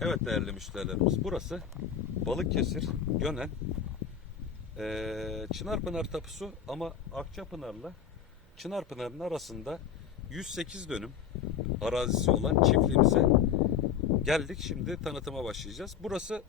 Evet değerli müşterilerimiz burası Balıkesir, Gönen, eee Çınarpınar tapusu ama Akçapınar'la Çınarpınar'ın arasında 108 dönüm arazisi olan çiftliğimize geldik. Şimdi tanıtıma başlayacağız. Burası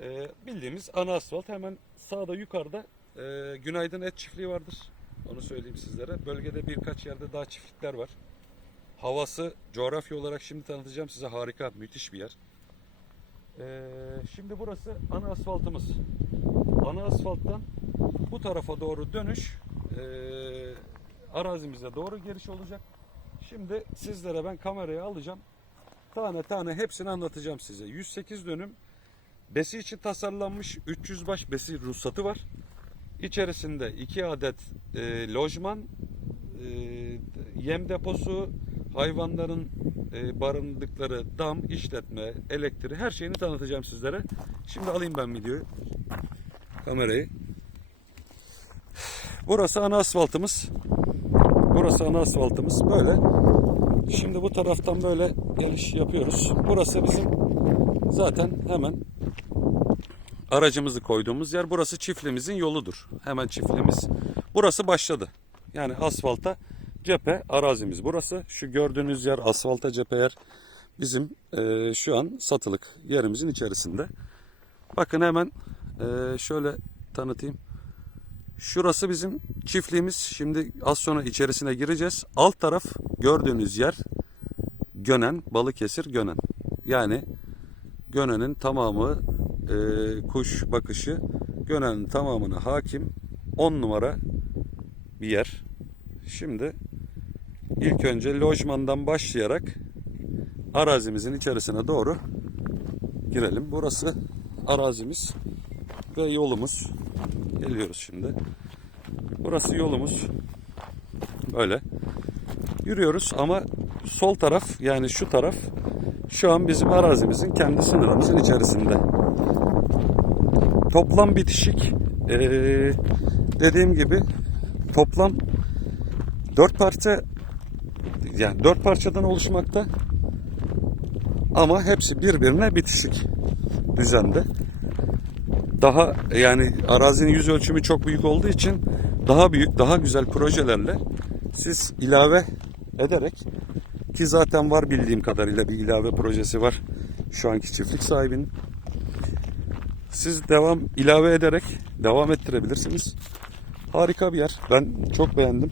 eee, bildiğimiz ana asfalt. Hemen sağda yukarıda eee, Günaydın Et Çiftliği vardır. Onu söyleyeyim sizlere. Bölgede birkaç yerde daha çiftlikler var. Havası, coğrafya olarak şimdi tanıtacağım size harika, müthiş bir yer. Ee, şimdi burası ana asfaltımız. Ana asfalttan bu tarafa doğru dönüş ee, arazimize doğru giriş olacak. Şimdi sizlere ben kamerayı alacağım. Tane tane hepsini anlatacağım size. 108 dönüm besi için tasarlanmış 300 baş besi ruhsatı var. İçerisinde 2 adet e, lojman, e, yem deposu, hayvanların e, barındıkları dam, işletme, elektriği her şeyini tanıtacağım sizlere. Şimdi alayım ben videoyu. Kamerayı. Burası ana asfaltımız. Burası ana asfaltımız. Böyle. Şimdi bu taraftan böyle geliş yapıyoruz. Burası bizim zaten hemen aracımızı koyduğumuz yer. Burası çiftliğimizin yoludur. Hemen çiftliğimiz. Burası başladı. Yani asfalta cephe arazimiz burası. Şu gördüğünüz yer asfalta cephe yer bizim e, şu an satılık yerimizin içerisinde. Bakın hemen e, şöyle tanıtayım. Şurası bizim çiftliğimiz. Şimdi az sonra içerisine gireceğiz. Alt taraf gördüğünüz yer Gönen, Balıkesir Gönen. Yani Gönen'in tamamı e, kuş bakışı Gönen'in tamamına hakim 10 numara bir yer. Şimdi ilk önce lojmandan başlayarak arazimizin içerisine doğru girelim. Burası arazimiz ve yolumuz. Geliyoruz şimdi. Burası yolumuz. Böyle. Yürüyoruz ama sol taraf yani şu taraf şu an bizim arazimizin kendi sınırımızın içerisinde. Toplam bitişik eee, dediğim gibi toplam dört parça yani dört parçadan oluşmakta ama hepsi birbirine bitişik düzende. Daha yani arazinin yüz ölçümü çok büyük olduğu için daha büyük, daha güzel projelerle siz ilave ederek ki zaten var bildiğim kadarıyla bir ilave projesi var şu anki çiftlik sahibinin. Siz devam ilave ederek devam ettirebilirsiniz. Harika bir yer. Ben çok beğendim.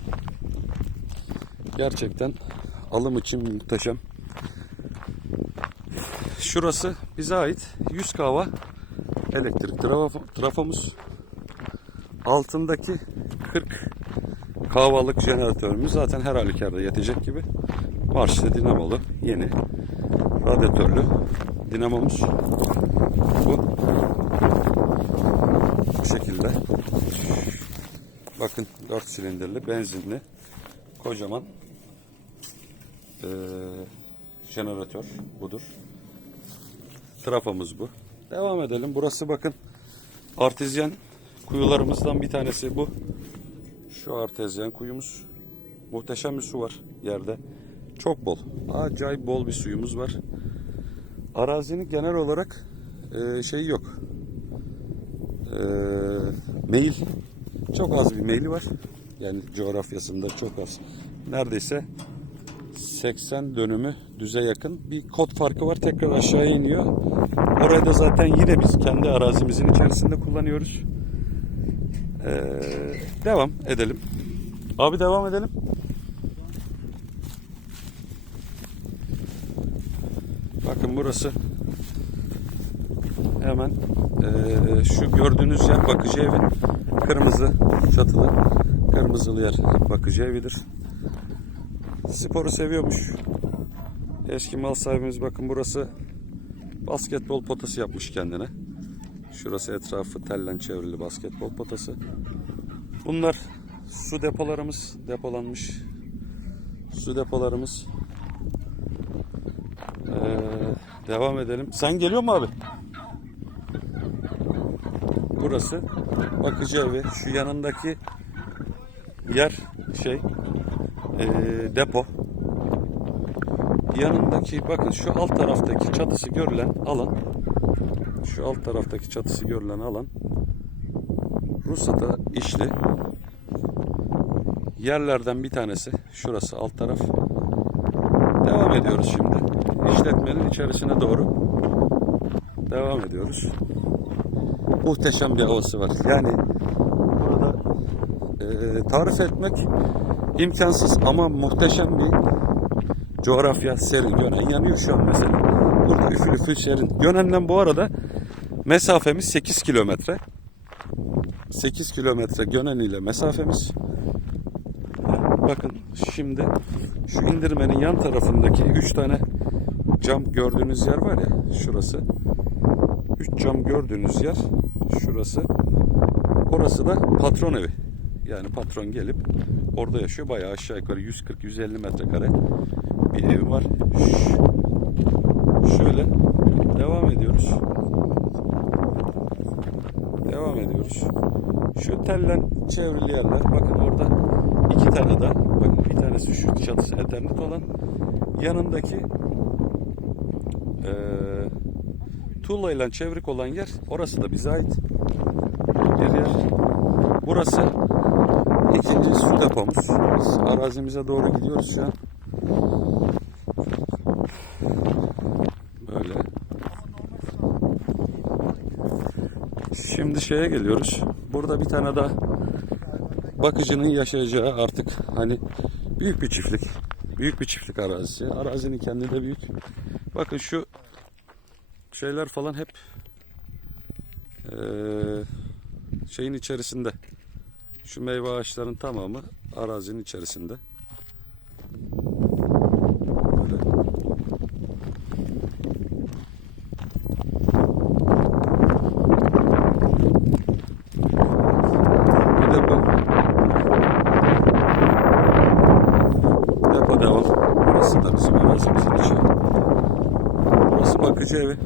Gerçekten alım için muhteşem. Şurası bize ait 100 kava elektrik trafo- trafomuz. Altındaki 40 kavalık jeneratörümüz zaten her halükarda yetecek gibi. Marşlı dinamolu yeni radyatörlü dinamomuz. Bu bu şekilde. Bakın 4 silindirli benzinli kocaman eee, jeneratör budur. Trafomuz bu. Devam edelim. Burası bakın artezyen kuyularımızdan bir tanesi bu. Şu artezyen kuyumuz. Muhteşem bir su var yerde. Çok bol. Acayip bol bir suyumuz var. Arazinin genel olarak eee şeyi yok. Eee meyil. Çok az bir meyli var. Yani coğrafyasında çok az. Neredeyse 80 dönümü düze yakın. Bir kod farkı var. Tekrar aşağıya iniyor. Orayı da zaten yine biz kendi arazimizin içerisinde kullanıyoruz. Ee, devam edelim. Abi devam edelim. Bakın burası hemen eee, şu gördüğünüz yer bakıcı evi. Kırmızı çatılı kırmızılı yer bakıcı evidir. Sporu seviyormuş. Eski mal sahibimiz bakın burası basketbol potası yapmış kendine. Şurası etrafı tellen çevrili basketbol potası. Bunlar su depolarımız depolanmış. Su depolarımız. Ee, devam edelim. Sen geliyor mu abi? Burası bakıcı evi. Şu yanındaki yer şey ee, depo. yanındaki bakın şu alt taraftaki çatısı görülen alan şu alt taraftaki çatısı görülen alan ruhsata işli. Yerlerden bir tanesi şurası alt taraf. Devam ediyoruz şimdi. İşletmenin içerisine doğru devam ediyoruz. Muhteşem bir havası var. Yani burada e, tarif etmek imkansız ama muhteşem bir coğrafya serin. Gönen yanıyor şu an mesela. Burada üfül üfül serin. Gönen'den bu arada mesafemiz 8 kilometre. 8 kilometre Gönen ile mesafemiz. Bakın şimdi şu indirmenin yan tarafındaki 3 tane cam gördüğünüz yer var ya şurası. 3 cam gördüğünüz yer şurası. Orası da patron evi. Yani patron gelip orada yaşıyor. Bayağı aşağı yukarı 140-150 metrekare bir evi var. Şöyle devam ediyoruz. Devam ediyoruz. Şu tellen çevrili yerler. Bakın orada iki tane daha. Bakın bir tanesi şu çatısı Ethernet olan. Yanındaki eee tuğla ile çevrik olan yer orası da bize ait bir yer. Burası ikinci su depomuz. Biz arazimize doğru gidiyoruz şu an. Böyle. Şimdi şeye geliyoruz. Burada bir tane daha bakıcının yaşayacağı artık hani büyük bir çiftlik. Büyük bir çiftlik arazisi. Arazinin kendi de büyük. Bakın şu şeyler falan hep eee, şeyin içerisinde. Şu meyve ağaçların tamamı arazinin içerisinde. Bakıcı evi.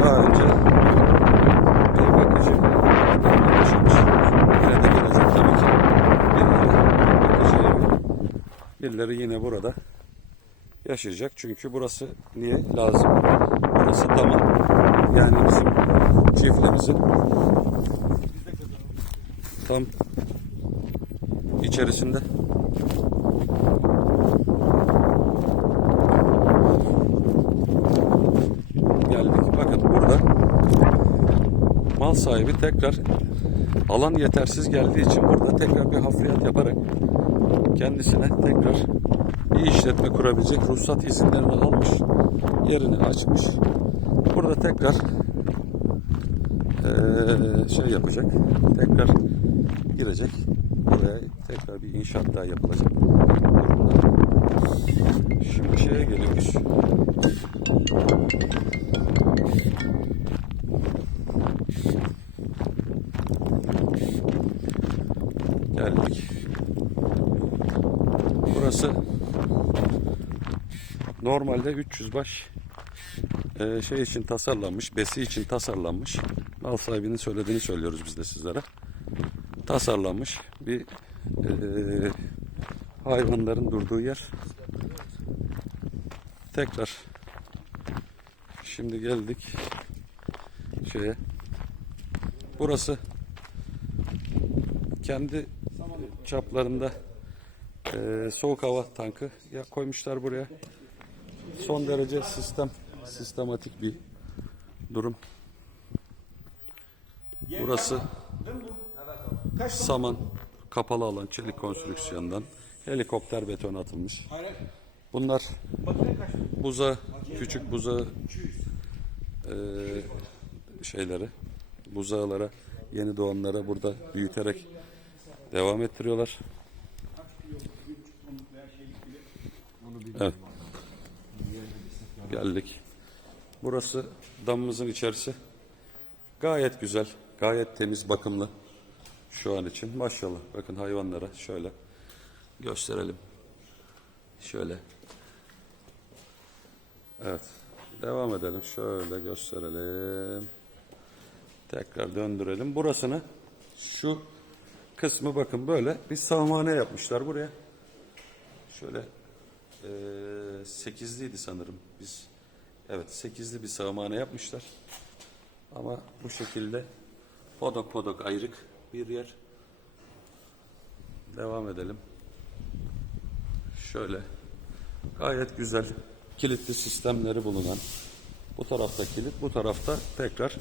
Daha önce bir bakıcı yaşamış. Yine de gelecek tabii ki. Birileri bakıcı evi. Birileri yine burada yaşayacak. Çünkü burası niye lazım? Burası tamam. Yani bizim çiftliğimizin tam içerisinde. Geldik. Bakın burada mal sahibi tekrar alan yetersiz geldiği için burada tekrar bir hafriyat yaparak kendisine tekrar bir işletme kurabilecek ruhsat izinlerini almış, yerini açmış. Burada tekrar eee, şey yapacak, tekrar girecek. Buraya tekrar bir inşaat daha yapılacak. Şimdi şeye geliyoruz. Geldik. Burası normalde 300 baş e, şey için tasarlanmış, besi için tasarlanmış. Mal sahibinin söylediğini söylüyoruz biz de sizlere. Tasarlanmış bir e, hayvanların durduğu yer. Tekrar şimdi geldik şeye. Burası kendi çaplarında e, soğuk hava tankı ya koymuşlar buraya. Son derece sistem sistematik bir durum. Burası saman kapalı alan çelik konstrüksiyondan helikopter beton atılmış. Bunlar buza küçük buza e, şeyleri buzağlara yeni doğanlara burada büyüterek devam ettiriyorlar. Evet. Geldik. Burası damımızın içerisi. Gayet güzel, gayet temiz, bakımlı. Şu an için maşallah. Bakın hayvanlara şöyle gösterelim. Şöyle. Evet. Devam edelim. Şöyle gösterelim. Tekrar döndürelim. Burasını şu kısmı bakın böyle bir sahmane yapmışlar buraya. Şöyle 8'liydi sanırım. Biz evet 8'li bir sığımhane yapmışlar. Ama bu şekilde podok podok ayrık bir yer. Devam edelim. Şöyle gayet güzel kilitli sistemleri bulunan bu tarafta kilit, bu tarafta tekrar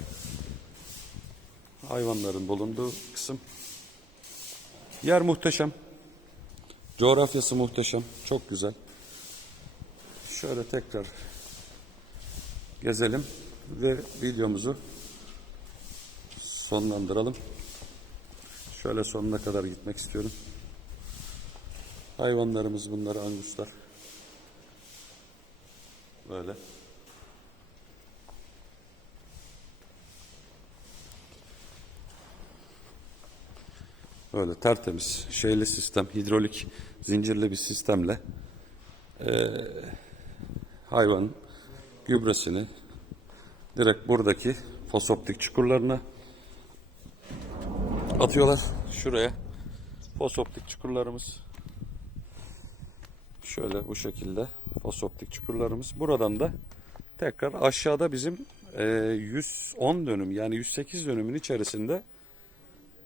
hayvanların bulunduğu kısım. Yer muhteşem. Coğrafyası muhteşem. Çok güzel. Şöyle tekrar gezelim ve videomuzu sonlandıralım. Şöyle sonuna kadar gitmek istiyorum. Hayvanlarımız bunlar anguslar. Böyle. Böyle tertemiz, şeyli sistem, hidrolik, zincirli bir sistemle eee hayvanın gübresini direkt buradaki fosoptik çukurlarına atıyorlar. Şuraya fosoptik çukurlarımız şöyle bu şekilde fosoptik çukurlarımız. Buradan da tekrar aşağıda bizim eee, 110 dönüm yani 108 dönümün içerisinde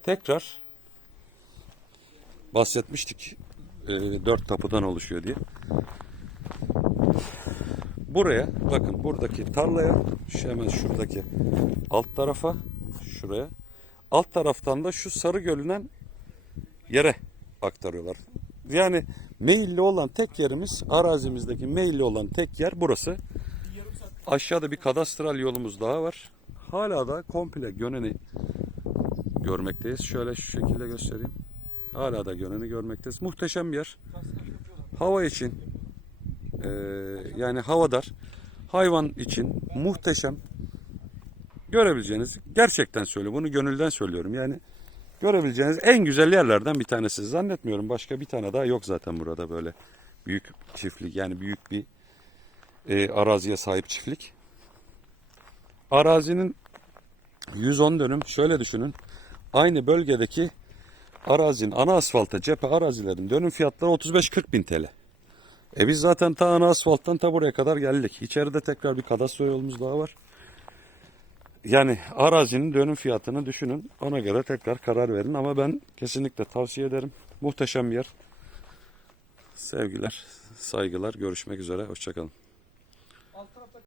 tekrar bahsetmiştik e, dört tapudan oluşuyor diye. Buraya bakın buradaki tarlaya şu hemen şuradaki alt tarafa şuraya alt taraftan da şu sarı görünen yere aktarıyorlar. Yani meyilli olan tek yerimiz arazimizdeki meyilli olan tek yer burası. Aşağıda bir kadastral yolumuz daha var. Hala da komple Gönen'i görmekteyiz. Şöyle şu şekilde göstereyim. Hala da Gönen'i görmekteyiz. Muhteşem bir yer. Hava için eee, yani havadar hayvan için muhteşem. Görebileceğiniz gerçekten söylüyorum bunu gönülden söylüyorum. Yani görebileceğiniz en güzel yerlerden bir tanesi. Zannetmiyorum başka bir tane daha yok zaten burada böyle büyük çiftlik yani büyük bir e, araziye sahip çiftlik. Arazinin 110 dönüm şöyle düşünün aynı bölgedeki arazinin ana asfalta cephe arazilerin dönüm fiyatları 35-40 bin TL. E biz zaten ta ana asfalttan ta buraya kadar geldik. İçeride tekrar bir kadastro yolumuz daha var. Yani arazinin dönüm fiyatını düşünün. Ona göre tekrar karar verin. Ama ben kesinlikle tavsiye ederim. Muhteşem bir yer. Sevgiler, saygılar. Görüşmek üzere. Hoşçakalın.